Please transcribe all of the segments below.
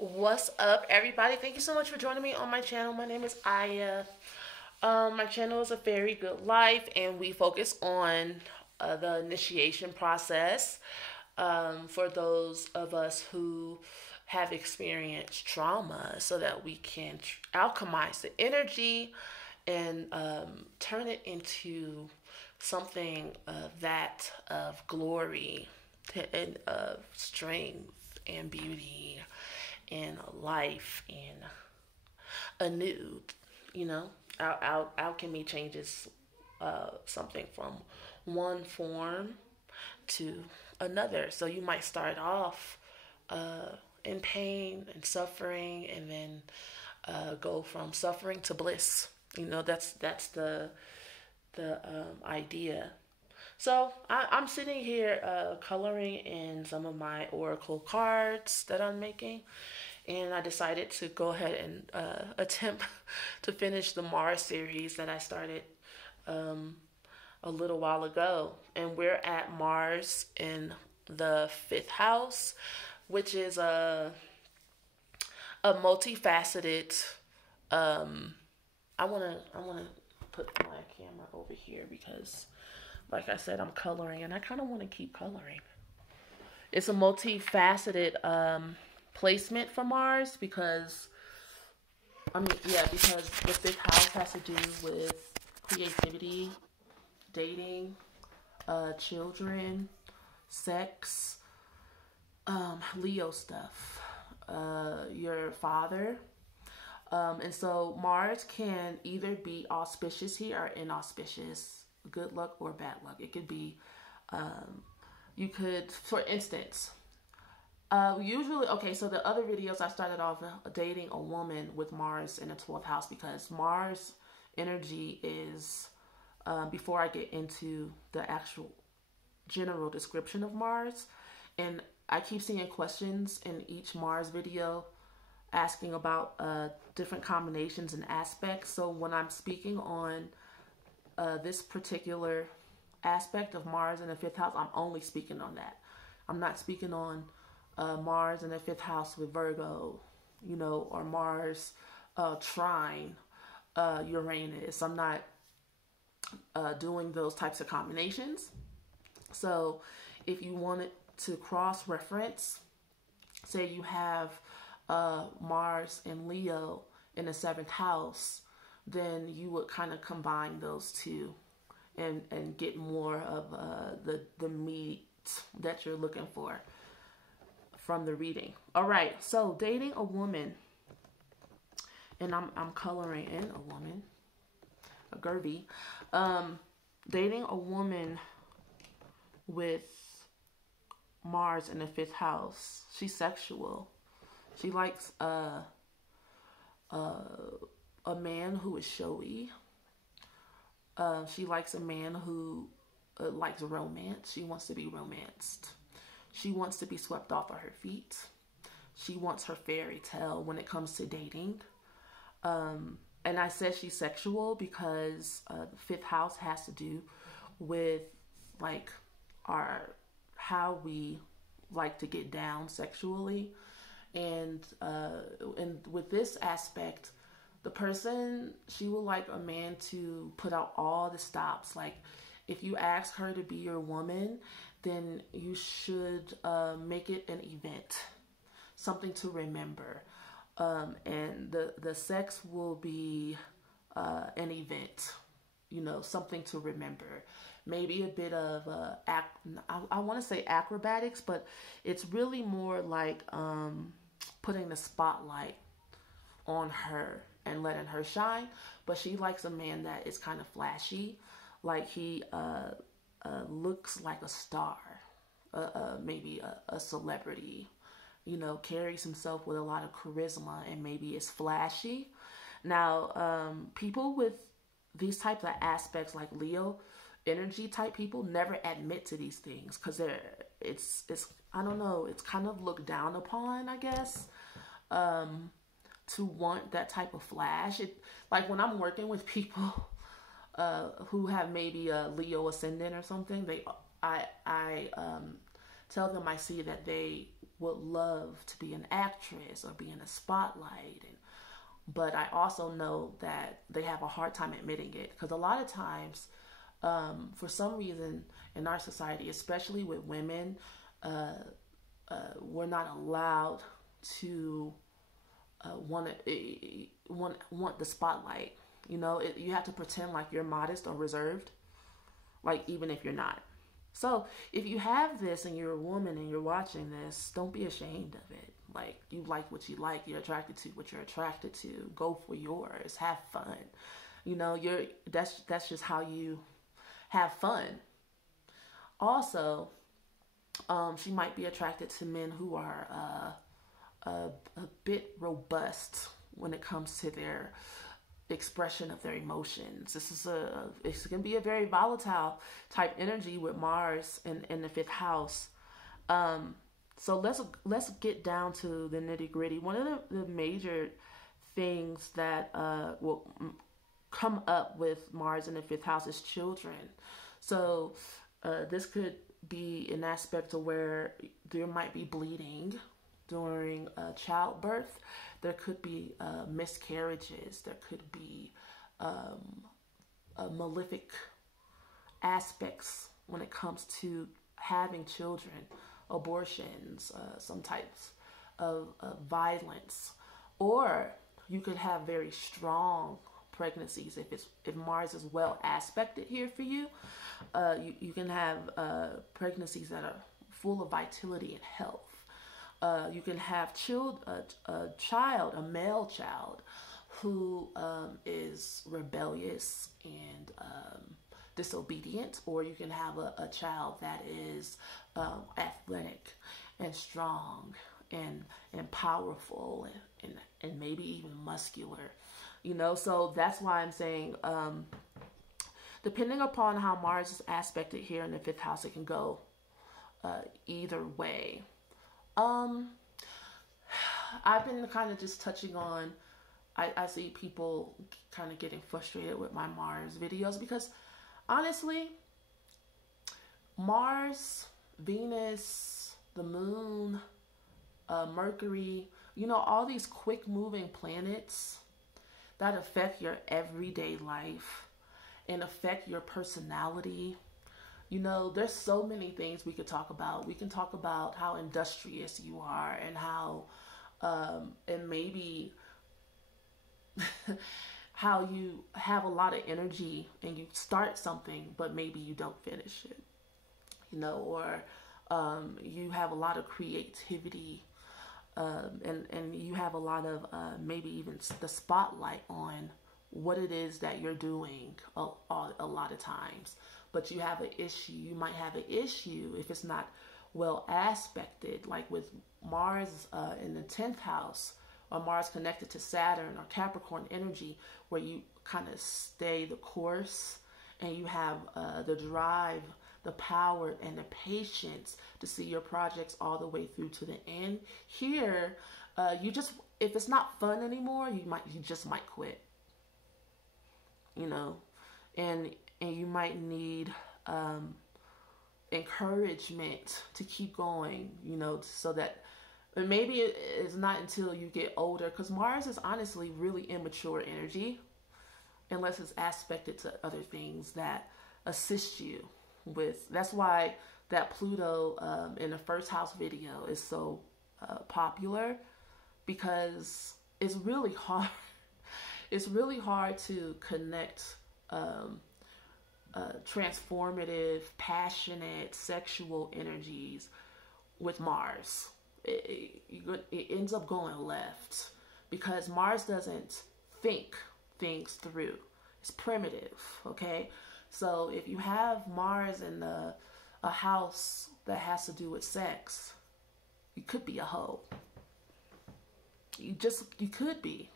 What's up, everybody? Thank you so much for joining me on my channel. My name is Aya. My channel is A Very Good Life, and we focus on the initiation process for those of us who have experienced trauma so that we can alchemize the energy and turn it into something that of glory and of strength and beauty and life and anew. You know, alchemy changes something from one form to another. So you might start off in pain and suffering, and then go from suffering to bliss. That's the idea. So I'm sitting here coloring in some of my oracle cards that I'm making, and I decided to go ahead and attempt to finish the Mars series that I started a little while ago. And we're at Mars in the fifth house, which is a multifaceted. I wanna put my camera over here because, like I said, I'm coloring, and I kind of want to keep coloring. It's a multifaceted placement for Mars because, because the fifth house has to do with creativity, dating, children, sex, Leo stuff, your father. And so Mars can either be auspicious here or inauspicious, good luck or bad luck. It could be, you could, for instance, so the other videos I started off dating a woman with Mars in the 12th house because Mars energy is, before I get into the actual general description of Mars, and I keep seeing questions in each Mars video asking about different combinations and aspects. So when I'm speaking on this particular aspect of Mars in the fifth house, I'm only speaking on that. I'm not speaking on Mars in the fifth house with Virgo, or Mars trine Uranus. I'm not doing those types of combinations. So if you wanted to cross-reference, say you have Mars and Leo in the seventh house, then you would kind of combine those two and get more of the meat that you're looking for from the reading. All right, so dating a woman, and I'm coloring in a woman, a Gerby, dating a woman with Mars in the fifth house. She's sexual. She likes a man who is showy. She likes a man who likes romance. She wants to be romanced. She wants to be swept off of her feet. She wants her fairy tale when it comes to dating. And I said she's sexual because the fifth house has to do with like how we like to get down sexually. And with this aspect, the person, she would like a man to put out all the stops. Like, if you ask her to be your woman, then you should make it an event, something to remember. And the sex will be an event, something to remember. Maybe a bit of I want to say acrobatics, but it's really more like putting the spotlight on her and letting her shine. But she likes a man that is kind of flashy, like he looks like a star, maybe a celebrity, carries himself with a lot of charisma and maybe is flashy. Now, people with these types of aspects, like Leo energy type people, never admit to these things because it's I don't know, it's kind of looked down upon, I guess, to want that type of flash. Like when I'm working with people who have maybe a Leo ascendant or something, I tell them I see that they would love to be an actress or be in a spotlight. But I also know that they have a hard time admitting it, because a lot of times, for some reason in our society, especially with women, we're not allowed to want the spotlight. You have to pretend like you're modest or reserved, like even if you're not. So if you have this and you're a woman and you're watching this, don't be ashamed of it. Like, you like what you like, you're attracted to what you're attracted to. Go for yours. Have fun. That's just how you have fun. Also, she might be attracted to men who are a bit robust when it comes to their expression of their emotions. It's going to be a very volatile type energy with Mars in the 5th house. So let's get down to the nitty gritty. One of the major things that will come up with Mars in the 5th house is children. So this could be an aspect of where there might be bleeding during childbirth. There could be miscarriages. There could be malefic aspects when it comes to having children, abortions, some types of violence. Or you could have very strong pregnancies if Mars is well aspected here for you. You can have pregnancies that are full of vitality and health. You can have a male child who is rebellious and disobedient, or you can have a child that is athletic and strong and powerful and maybe even muscular. So that's why I'm saying, depending upon how Mars is aspected here in the 5th house, it can go either way. I've been kind of just touching on, I see people kind of getting frustrated with my Mars videos, because honestly, Mars, Venus, the moon, Mercury, all these quick moving planets that affect your everyday life and affect your personality. There's so many things we could talk about. We can talk about how industrious you are and how, and maybe how you have a lot of energy and you start something, but maybe you don't finish it, or you have a lot of creativity, and you have a lot of maybe even the spotlight on what it is that you're doing a lot of times. But you have an issue. You might have an issue if it's not well aspected, like with Mars in the 10th house, or Mars connected to Saturn or Capricorn energy, where you kind of stay the course and you have the drive, the power, and the patience to see your projects all the way through to the end. Here, if it's not fun anymore, you just might quit. And you might need encouragement to keep going, so that maybe it's not until you get older, because Mars is honestly really immature energy, unless it's aspected to other things that assist you with. That's why that Pluto in the 1st house video is so popular, because it's really hard. It's really hard to connect transformative, passionate, sexual energies with Mars. It ends up going left, because Mars doesn't think things through. It's primitive, okay? So if you have Mars in a house that has to do with sex, you could be a hoe. You could be,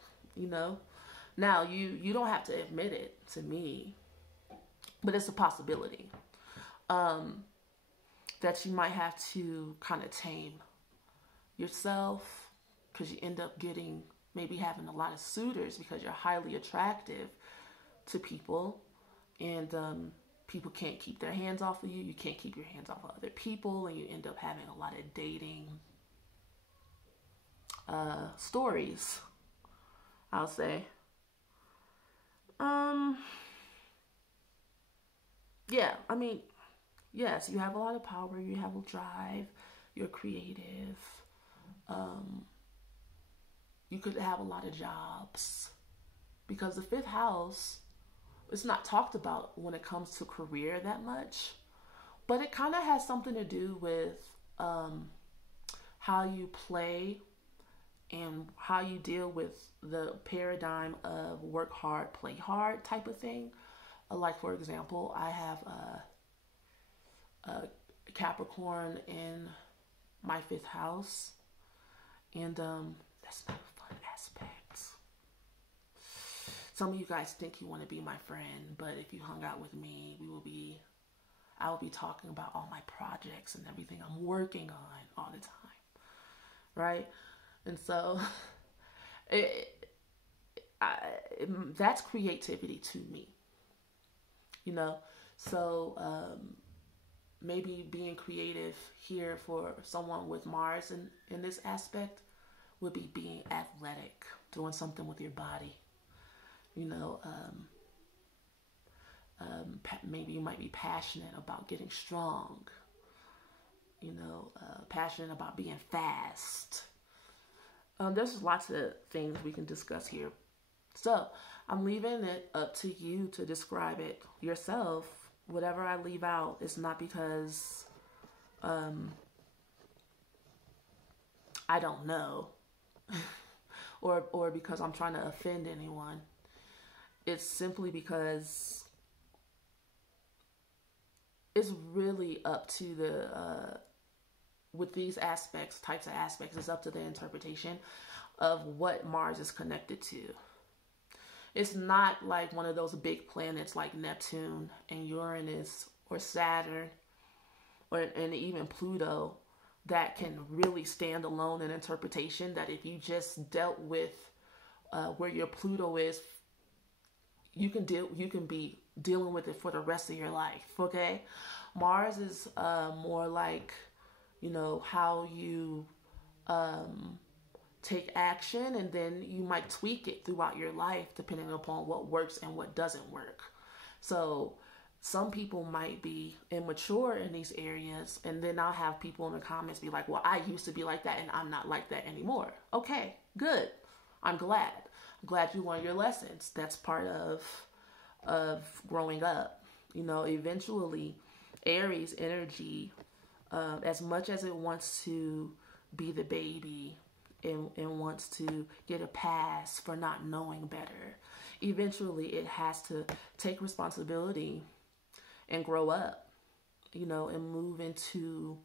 Now, you don't have to admit it to me, but it's a possibility that you might have to kind of tame yourself, because you end up maybe having a lot of suitors because you're highly attractive to people, and people can't keep their hands off of you. You can't keep your hands off of other people, and you end up having a lot of dating stories, I'll say. Yeah, I mean, yes, you have a lot of power, you have a drive, you're creative, you could have a lot of jobs. Because the fifth house, it's not talked about when it comes to career that much, but it kind of has something to do with how you play and how you deal with the paradigm of work hard, play hard type of thing. Like, for example, I have a Capricorn in my fifth house, and that's not a fun aspect. Some of you guys think you want to be my friend, but if you hung out with me, I will be talking about all my projects and everything I'm working on all the time, right? And so that's creativity to me, you know? So maybe being creative here for someone with Mars in this aspect would be being athletic, doing something with your body, you know? Maybe you might be passionate about getting strong, you know, passionate about being fast. There's lots of things we can discuss here. So I'm leaving it up to you to describe it yourself. Whatever I leave out is not because I don't know or because I'm trying to offend anyone. It's simply because it's really up to the with these aspects, types of aspects, it's up to the interpretation of what Mars is connected to. It's not like one of those big planets like Neptune and Uranus or Saturn and even Pluto that can really stand alone in interpretation, that if you just dealt with where your Pluto is, you can be dealing with it for the rest of your life, okay? Mars is more like, you know, how you take action, and then you might tweak it throughout your life depending upon what works and what doesn't work. So some people might be immature in these areas, and then I'll have people in the comments be like, well, I used to be like that and I'm not like that anymore. Okay, good. I'm glad you learned your lessons. That's part of growing up. You know, eventually Aries energy, as much as it wants to be the baby and wants to get a pass for not knowing better, eventually it has to take responsibility and grow up, you know, and move into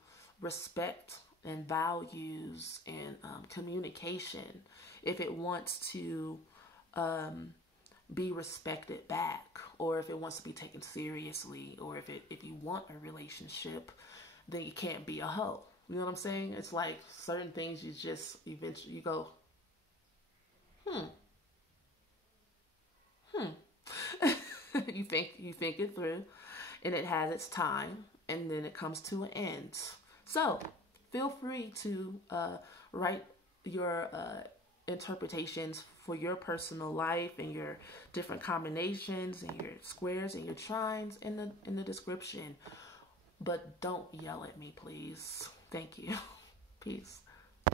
respect and values and communication if it wants to be respected back, or if it wants to be taken seriously, or if you want a relationship, then you can't be a hoe. You know what I'm saying? It's like certain things you just eventually you go, you think it through, and it has its time, and then it comes to an end. So feel free to write your interpretations for your personal life and your different combinations and your squares and your trines in the description. But don't yell at me, please. Thank you. Peace.